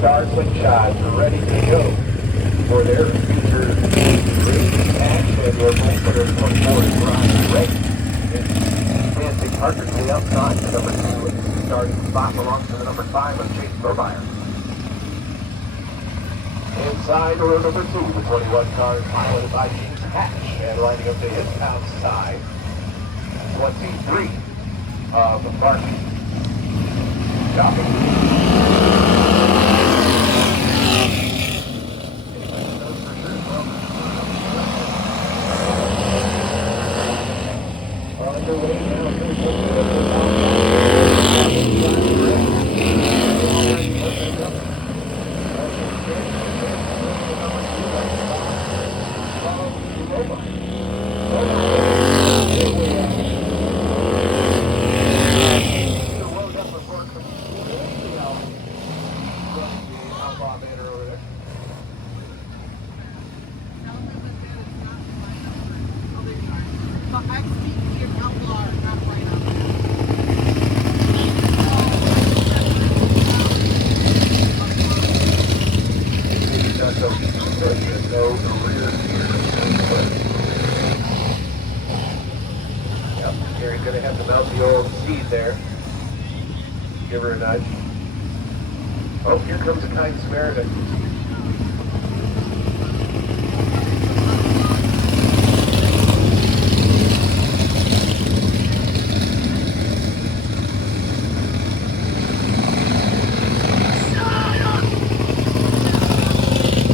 Star Slingshots are ready to go for their future race action. Your place for their 24 is Ron Ray. Fancy Parker's way outside to number 2. Starting spot belongs to the number 5 of Chase Burmeyer. Inside row number 2, the 21 car is piloted by James Hatch, and lining up to his outside, 23 of Mark Jopping. You're going to have to mount the old seat there. Give her a nudge. Oh, here comes a kind Samaritan.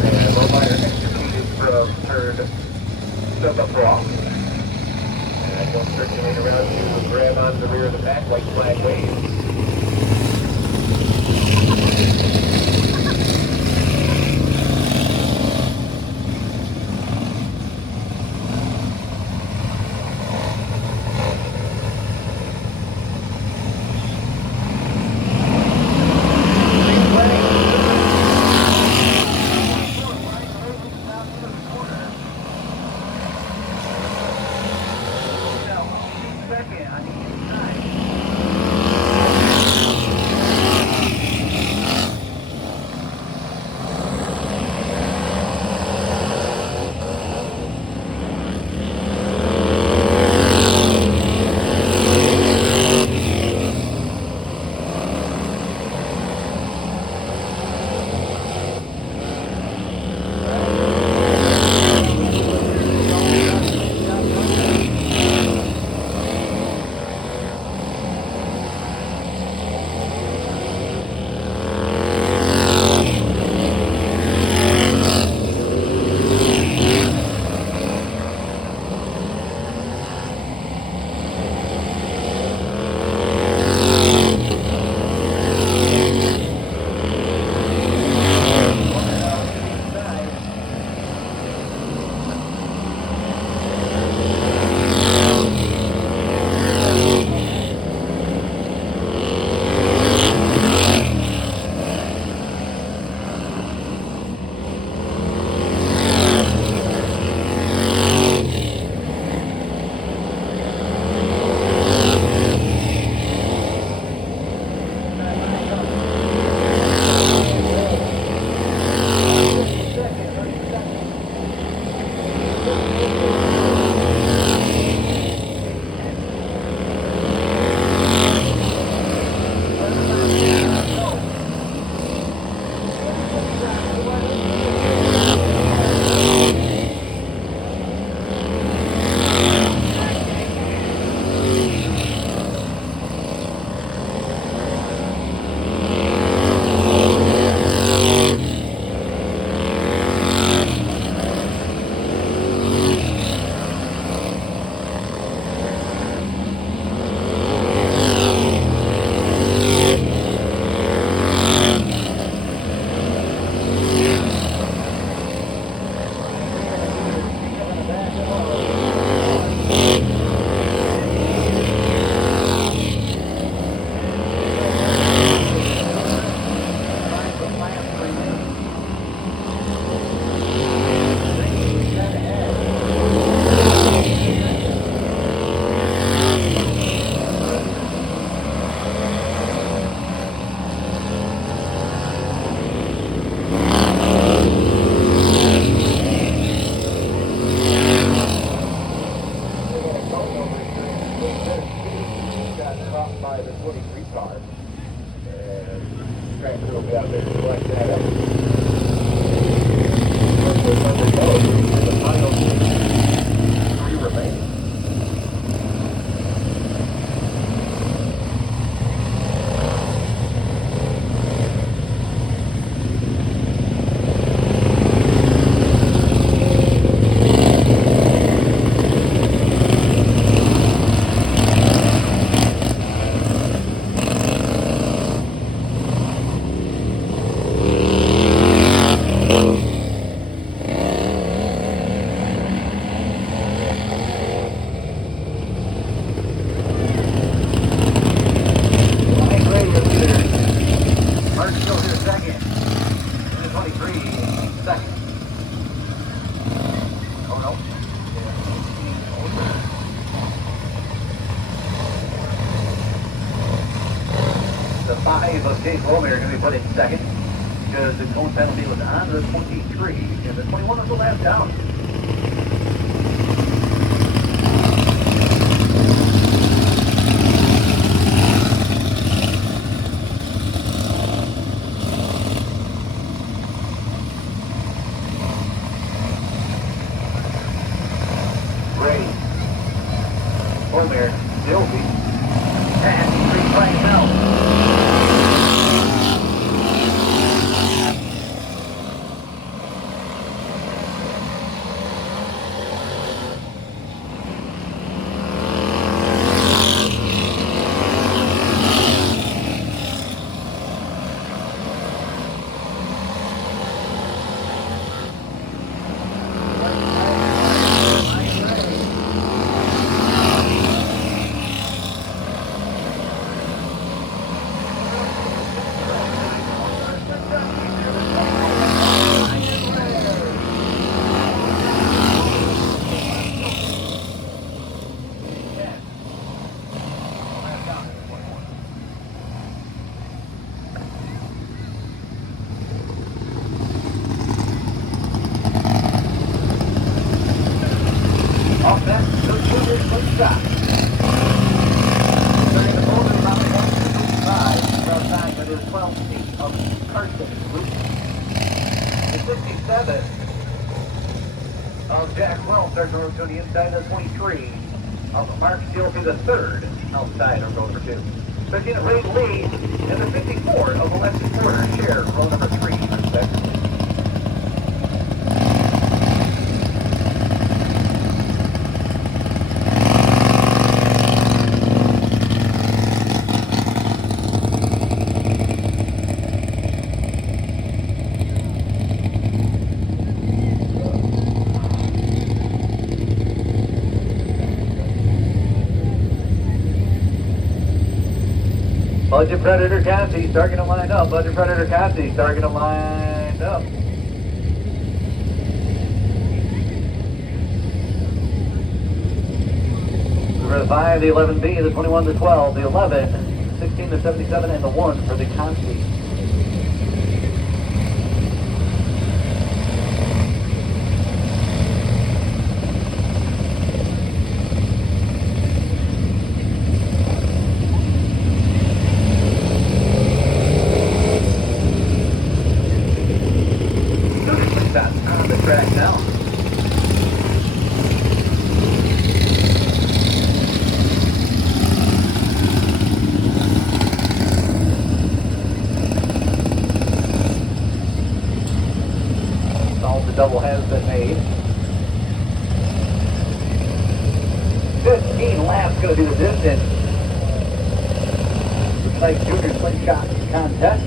And Lowmeyer executed from turn to the block. And don't circulate around you, grab onto the rear of the back, white flag waves. by the 23 car. And tractor will be out there to collect that up. And the final 3 remaining. Chase Womayer is going to be put in second because the cone penalty was on the 23 and the 21 was the last down. Great. Womayer still be and 3 flags out. To the inside of the 23 of Mark Steele to the third outside of row number 2. Switching at Ray Lee and the 54 of Alexis Porter share row number 3 respectively. Budget Predator Cassie starting to line up. Budget Predator Cassie starting to line up. For the 5, the 11B, the 21, the 12, the 11, 16, the 77, and the 1 for the Cassie. On the track now. The double has been made. 15 laps going to be the distance. Looks like Junior Slingshots contest.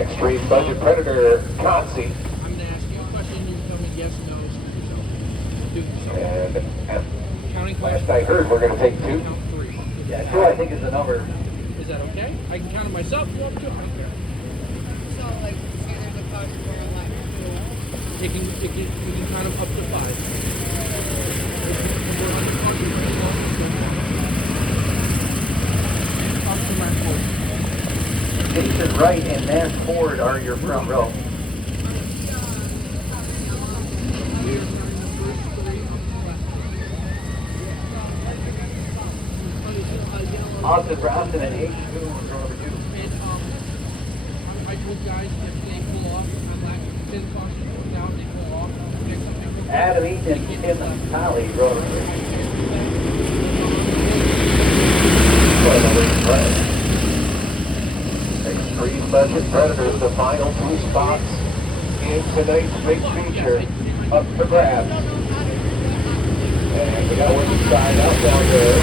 Extreme Budget Predator Consi. I'm going to ask you a question. You tell me yes, no, do so. And Counting last question. I heard, we're going to take 2. Count 3. Yeah, 2 I think is the number. Is that okay? I can count it myself. You want to? I don't care. So, like, say there's a caution for a line. You can count them up to 5. We're on the caution for a long Jason Wright and Matt Ford are your front row. Austin Brownson and H2 are over 2. And I told guys if they pull off, I'm like, then caution goes down, they pull off. Adam Eaton and Tim Colley rode over 2. Extreme Budget Predators, the final 2 spots in tonight's big feature, up for grabs. And we got one side out down there.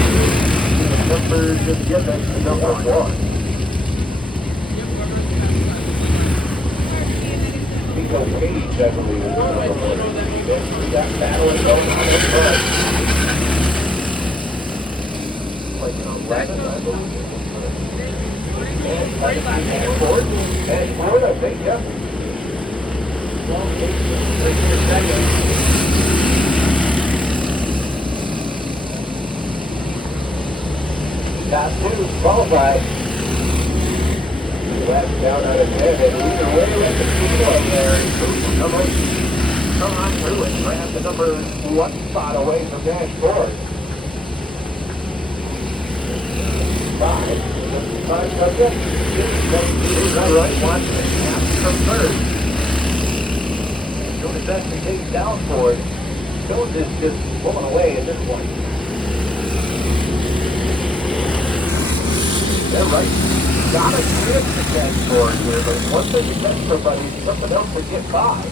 The numbers just given to number 1. Nico Page, I believe, is number 1. Then we got battling going on in front. Like an 11, I believe. And Ford, I think, yeah. Got 2 qualified. Left down out of 10, and either way, let the field up there. Come on through and grab the number 1 spot away from dashboard. 5 subject. He's all right, Watson. Half from third. Doing his best to take down for it. Jones is just pulling away at this point. They're right. Got a chance to catch for it here, but once they catch somebody, something else to get by.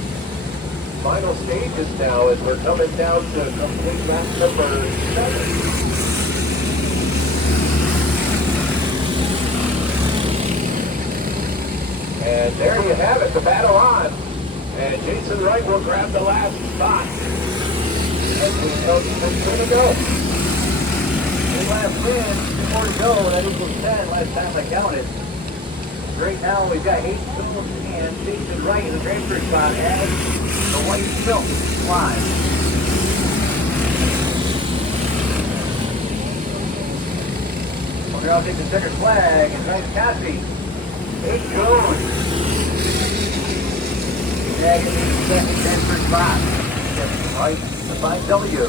Final stages now as we're coming down to complete lap number 7. And there you have it, the battle on. And Jason Wright will grab the last spot. As we know it's going to go. His last win, 2 more to go, that equals 10 last time I counted. Right now we've got Hayden Phillips and Jason Wright in the transfer spot as the white silk flies. Well, they're out taking the checkered flag and Ryan Cassie. It goes. Yeah, get the second transfer spot. Right, the 5W.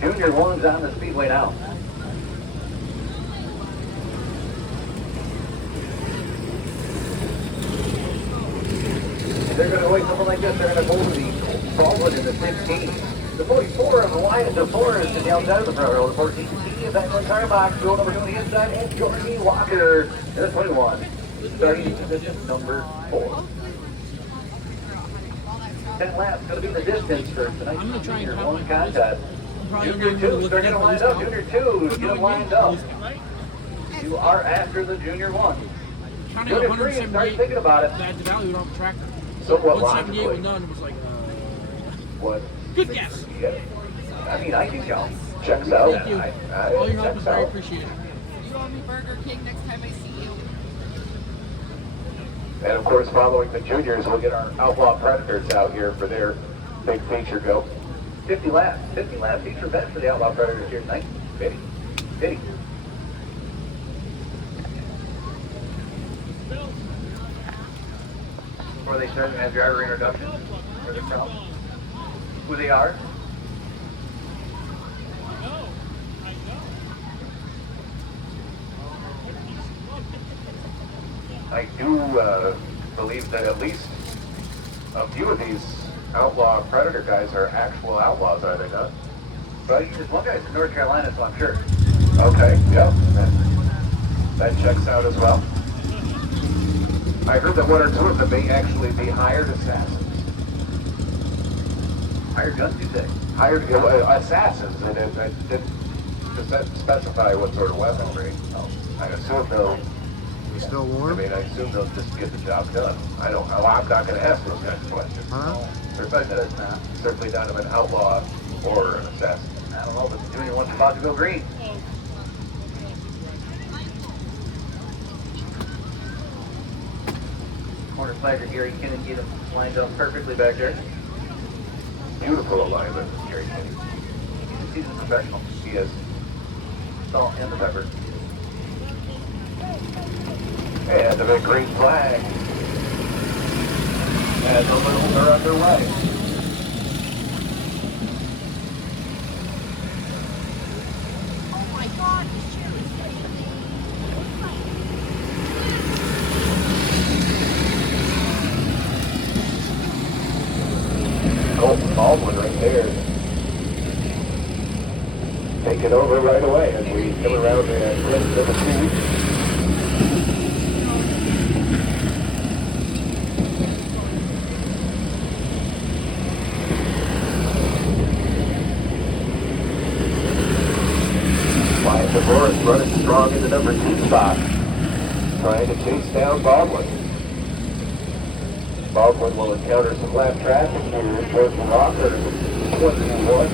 Junior 1's on the speedway now. They're going to wait something like this. They're going to hold the Baldwin in the 16. The 44 of the Lions of Forest in the outside of the front row. The 14 is Evelyn Carbox. Row number 2 on the inside. And Jordy Walker in the 21. Starting position number 4. 10 laps going to be the distance for tonight's Junior 1 contest. Junior 2, they're going to line up. Junior 2 is going to line up. You are after the Junior 1. Junior 3 is start thinking about it. That devalued off the tractor. So what 178 logically? was done. It was like, What? good guess. Yeah. I mean, I can count. Checks out. Thank you. All your help is very appreciated. You owe me Burger King next time I see you. And of course, following the juniors, we'll get our Outlaw Predators out here for their big feature go. 50 lap feature event for the Outlaw Predators here tonight. Biddy. Before they start, have driver introduction for the crowd. Who they are. I do believe that at least a few of these outlaw predator guys are actual outlaws, are they not? Well, there's one guy's in North Carolina, so I'm sure. Okay, yeah, that checks out as well. I heard that one or two of them may actually be hired assassins. Hired guns, you say? Hired assassins, and it didn't specify what sort of weaponry. I assume they'll. You still I warm? mean, I assume they'll just get the job done. I don't know. I'm not going to ask those kinds of questions. Huh? Certainly not of an outlaw or an assassin. I don't know, but the junior one's about to go green. Corner flagger Gary Kinnan get him lined up perfectly back there. Beautiful alignment, Gary Kenny. He's a professional. He is. Salt and the pepper. And the big green flag. And the littles are underway. Oh my God, this chair is Colton Baldwin right there. Take it over right away as we come around the list of the two. DeForest running strong in the number 2 spot, trying to chase down Baldwin. Baldwin will encounter some lap traffic here towards the Rocker, 21.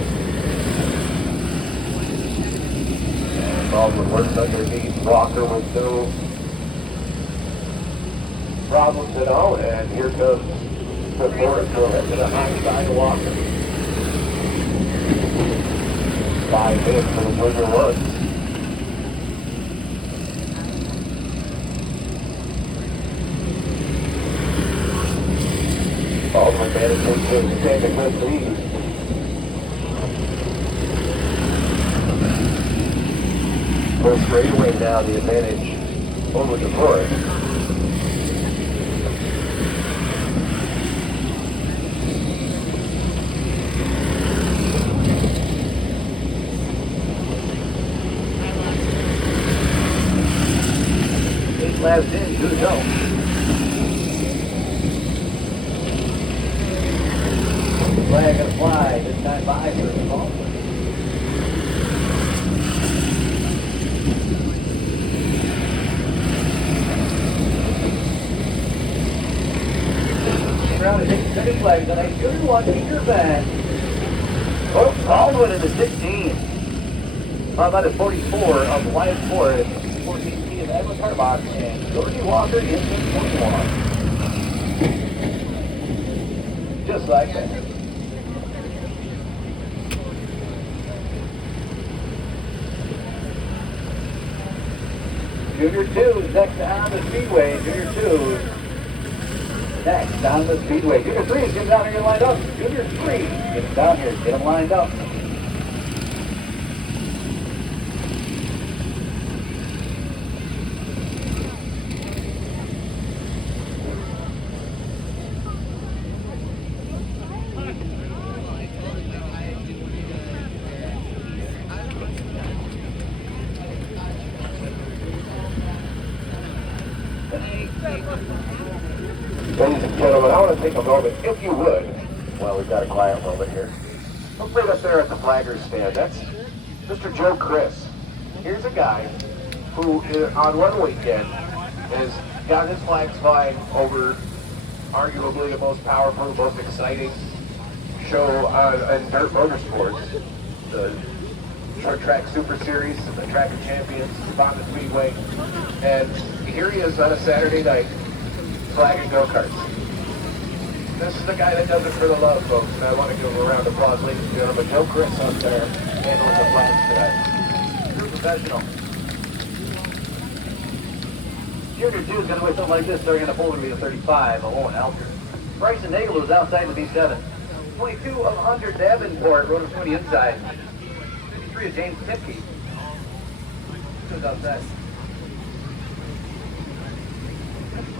And Baldwin works underneath Rocker with no problems at all, and here comes DeForest will head to the high side of Walker. 5 minutes for the Junior 1. Baldwin manages to take a good lead. Full straightaway now, the advantage over the court. Eight laps in, 2 to go. Flag gonna fly, this time by for the ball. Around to take the second flag tonight. Junior 1, Peter back. Oh, Baldwin in the 16. Followed by the 44 of Wyatt Forrest. 14 of Edwin Harbach and Georgie Walker in the 21. Just like that. Junior 2 is next on the speedway. Junior 2 next on the speedway. Junior 3 is getting down here lined up. Junior 3 getting down here, get them lined up. Ladies and gentlemen, I want to take a moment, if you would, well, we've got a quiet moment here. Look right up there at the flaggers stand. That's Mr. Joe Chris. Here's a guy who, on one weekend, has got his flags flying over arguably the most powerful, most exciting show in dirt motorsports. The Short Track Super Series, the Track of Champions, Fonda Speedway. And here he is on a Saturday night, flagging go-karts. This is the guy that does it for the love, folks, and I want to give him a round of applause, ladies and gentlemen. Joe Chris up there, handling the flags today. True professional. Junior 2 is going to weigh something like this, starting in the folder to be a 35, a Owen Alter. Bryson Nagel is outside the B7. 22 of Hunter Davenport, rode him from the inside. 53 of James Tipke. Who's outside?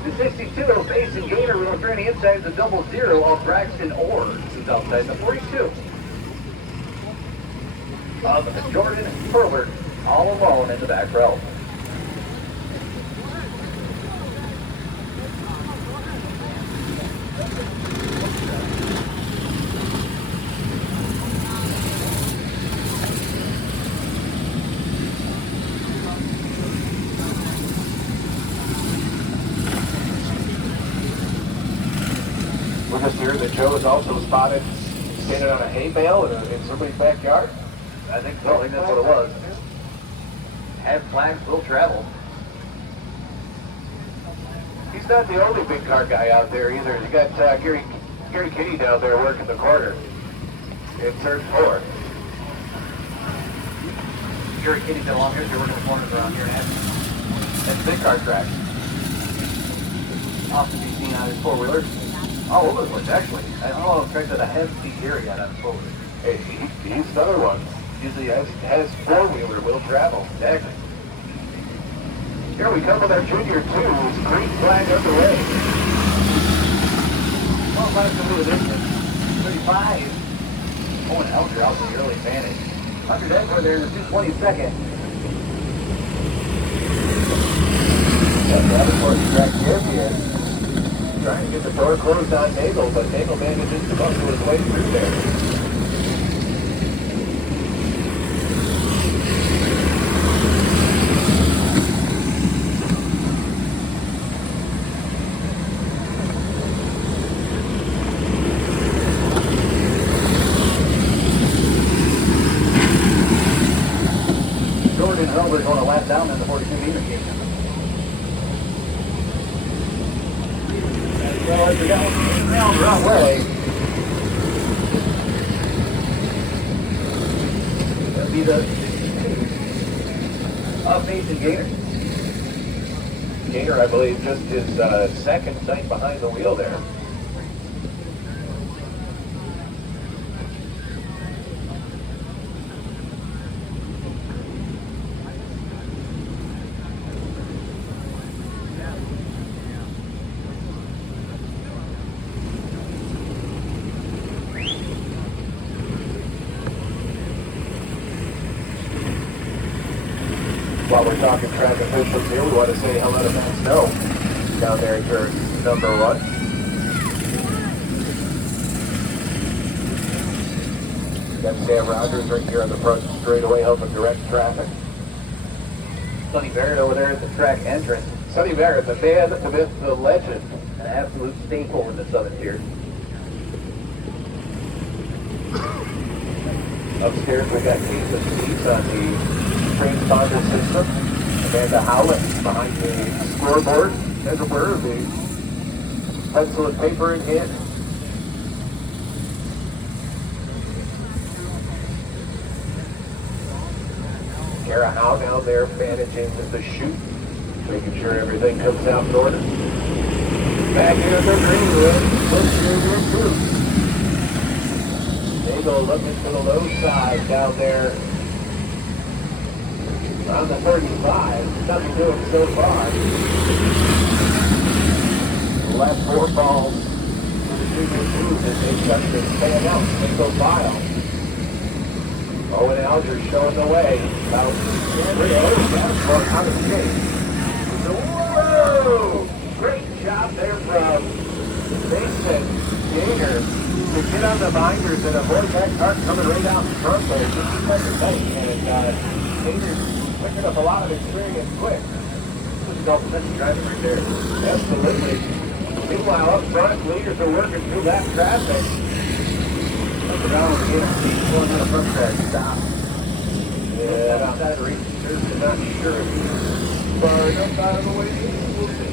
The 62 Mason Gator will turn the inside of the 00 of Braxton Orr. This is outside the 42 of Jordan Herbert, all alone in the back row. We're just here that Joe is also spotted standing on a hay bale in somebody's backyard. I think so. I think that's what it was. Have flags will travel. He's not the only big car guy out there either. You got Gary Kitty down there working the corner in turn 4. Gary Kitty's been along here, so you're working the corners around here. That's a big car track. Often be seen on his four-wheeler. All over the place, actually. I don't know if it's a heavy area on his four-wheeler. Hey, he's another one. Usually has four-wheeler will travel. Exactly. Here we come with our junior 2's green flag underway. Well, last to move this one. 35. Owen Elger out in the early advantage. Under Denver there in the 222nd. That's of course track champion. Trying to get the door closed on Nagel, but Nagel manages to muscle his way through there. Jordan Hilbert going to lap down in the 42 meter game. Well, as we go around the wrong way, that'll be the of Mason Gator. Gator, I believe, just his second sight behind the wheel there. While we're talking track officials here, we want to say hello to Matt Snow down there in turn number 1. Got Sam Rogers right here on the front straightaway helping direct traffic. Sonny Barrett over there at the track entrance. Sonny Barrett, the man, the myth, the legend. An absolute staple in the Southern Tier. Upstairs we got Keith and Steve on the transponder system. Amanda Howlett behind the scoreboard, as it were, the pencil and paper in hand. Kara Howe down there managing the chute, making sure everything comes out in order. Back here in the green room, looks here too. Nagel looking for the low side down there on the 35. Nothing doing so far. Left 4 balls for the junior 2 as they start to stand out single file. Owen Alger showing the way. About 3 out of shape. Whoa! Great job there from Mason Gator to get on the binders and avoid that car coming right out in front there. Just like tight. And Gator's picking up a lot of experience quick. This is all defensive driving right there. Absolutely. Meanwhile, up front, leaders are working through that traffic. Up around with the speed going to the front track. Stop. Yeah, outside of reach. Seriously not sure if he's far enough out of the way. We'll see.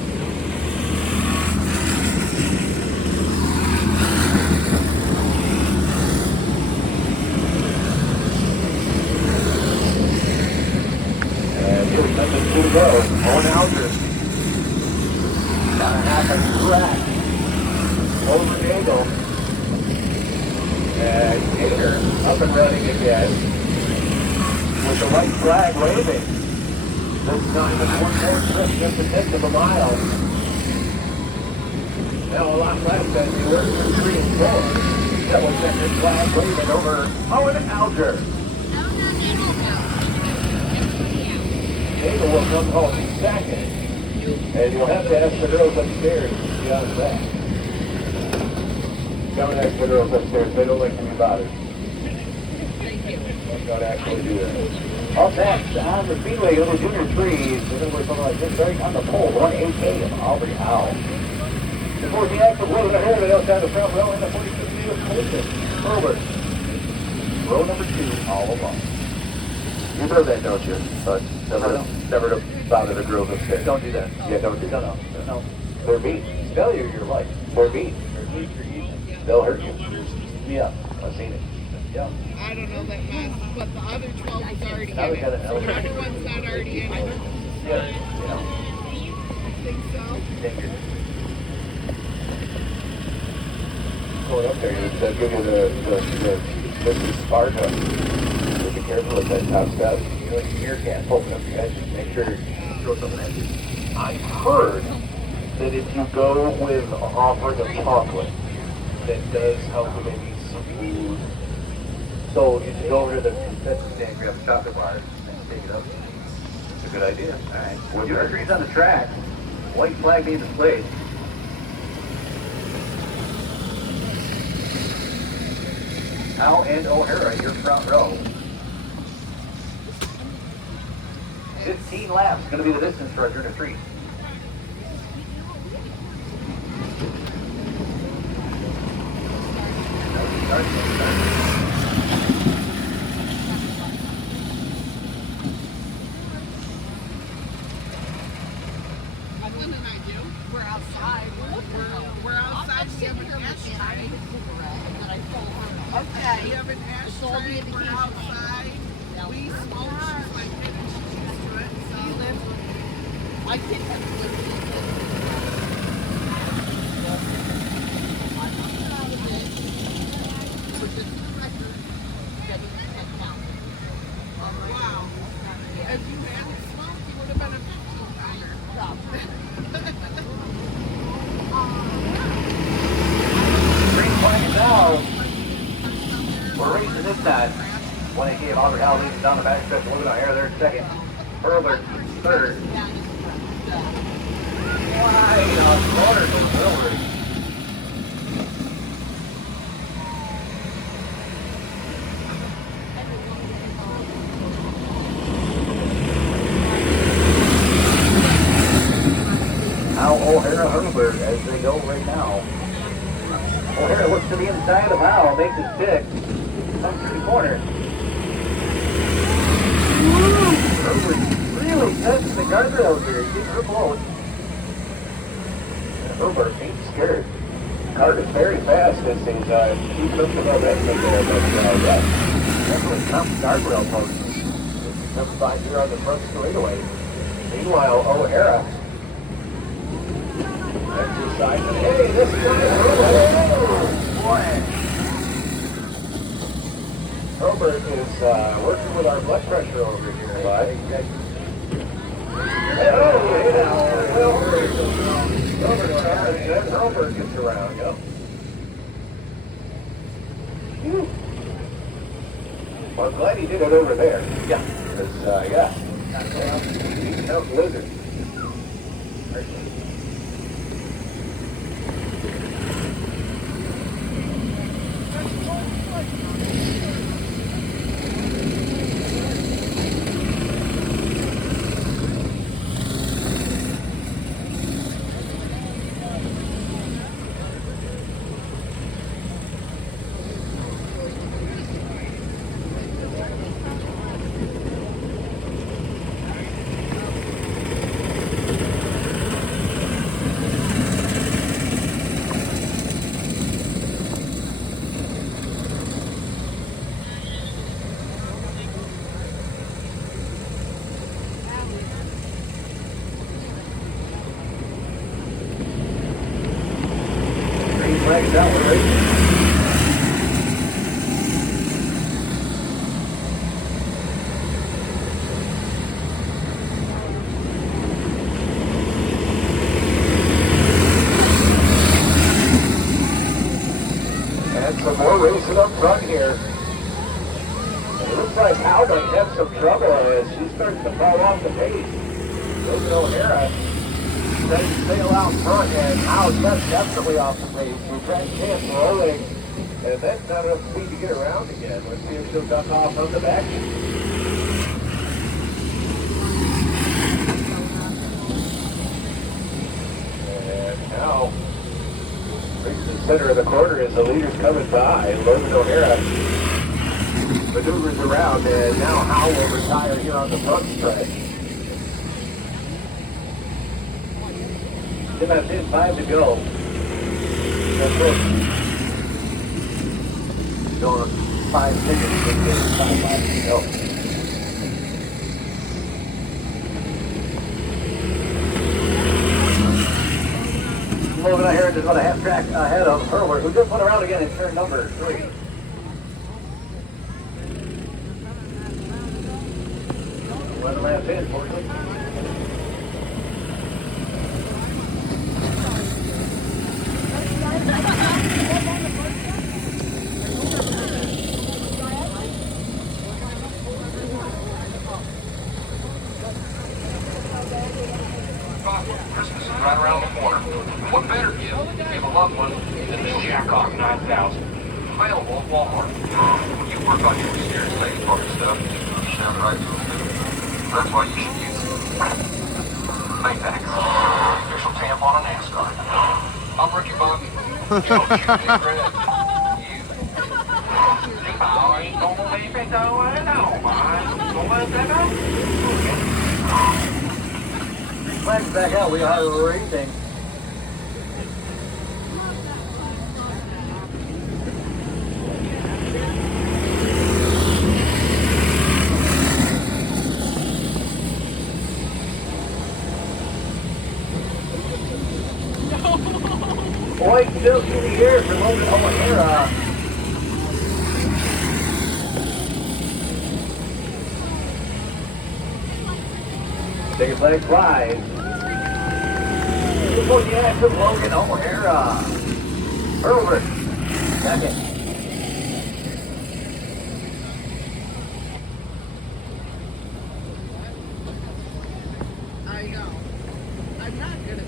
And here's nothing to go. Owen Alger. Got a half a crack. Over Nagel. And Gator up and running again. With the white flag waving. This time it's one more trip, just a tenth of a mile. Now a lot less than they were through 3 and 4. That was second flag waving over Owen Alger. Abel will come home second. And you'll have to ask the girls upstairs to be on that. Don't ask the girls upstairs. They don't like to be bothered. Don't actually do that. Up next, on the speedway, go to junior threes. We're going to something like this right on the pole. 1-8K of Aubrey Howell. Before the act of Will ahead of it outside the front row in the 46 with Colton Herbert. Row number 2, all along. You know that, don't you? But never to bother the girls upstairs. Don't do that. Yeah, don't do that. No. They're mean. Tell you your life. They're mean. They'll hurt you. Yeah, I've seen it. Yeah. I don't know that math, but the other 12 is already Now we in got it. it. So whatever one's not already in it. Yeah. I think so. Going up there, they'll give you the Sparta. Be careful with that top step. You know, your can't open up your edges. Make sure you throw something at you. I heard that if you go with an offering of chocolate, that does help with maybe smooth. So you should go over to the concession stand, grab a chocolate bar, and take it up. It's a good idea. All right. Well, junior threes on the track. White flag being displayed. Al and O'Hara, your front row. 15 laps, going to be the distance for our junior threes. Evelyn and I do. We're outside. We're outside. We have an ashtray. Okay. We have an ashtray. We're outside. We smoke. She's like it, and she's used to it. So you live. I think that's good. Wow. If you hadn't smoked, you would have been a 15-pounder. Green flag is out. We're racing this time. 1-8K of Aubrey Howell leads down the back stretch. A little bit of air there in second. Herbert third. Wide on corner to Wilbur. Now O'Hara Herbert as they go right now. O'Hara looks to the inside of Howell, makes it stick. Comes through the corner. Herbert really touches the guardrails here. He's getting her close. Herbert ain't scared. Car is very fast as he keeps up with our exit there, but yeah, definitely tough guardrail post. Comes by here on the front straightaway. Meanwhile, O'Hara exercising. Hey, this guy, Herbert is working with our blood pressure over here, bud. Herbert gets around, yep. Well, I'm glad he did it over there. Yeah. Because, yeah. He's a tough lizard. It looks like Hal might have some trouble as she starts to fall off the pace. Logan O'Hara trying to sail out front, and Hal just definitely off the pace. We're trying to chance rolling, and that's not enough speed to get around again. Let's see if she'll duck off on the back. And now, reaching the center of the corner as the leader's coming by. Logan O'Hara maneuvers around, and now Hal will retire here on the front stretch. About 5 to go. That's it. Going 5 seconds, 5 laps to go. Logan out here just about a half track ahead of Hurler, who just went around again in turn number 3. One lap in, fortunately. Christmas is right around the corner. What better gift to give a loved one than this Jackock 9000? Available at Walmart. You work on your mysterious lady party stuff. You sound right to them. That's why you should use it. Maytag. Official tampon of NASCAR. I'm Ricky Bobby. Don't shoot me, Fred. You. I ain't gonna leave it though, I know, man. Gonna let that go? Flags back out, we are racing. Boy, still in the air for Logan O'Hara. Take a flag flies. Before the act of Logan O'Hara. Herbert, second. I know. I'm not good at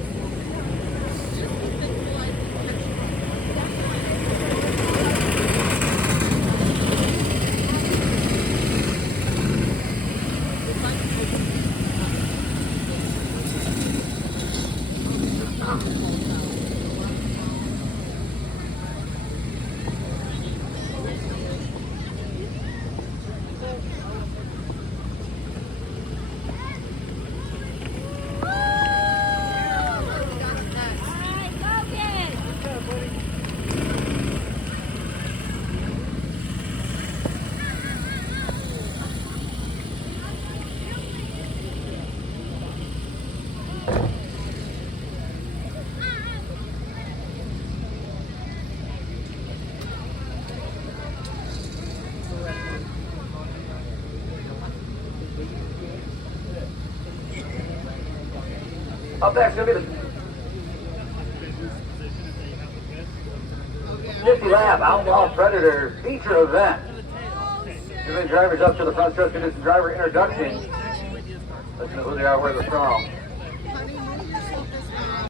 Up next, going to be the 50 lap Outlaw Predator feature event. Moving drivers up to the front stretch, condition driver introduction. Let's know who they are, where they're from.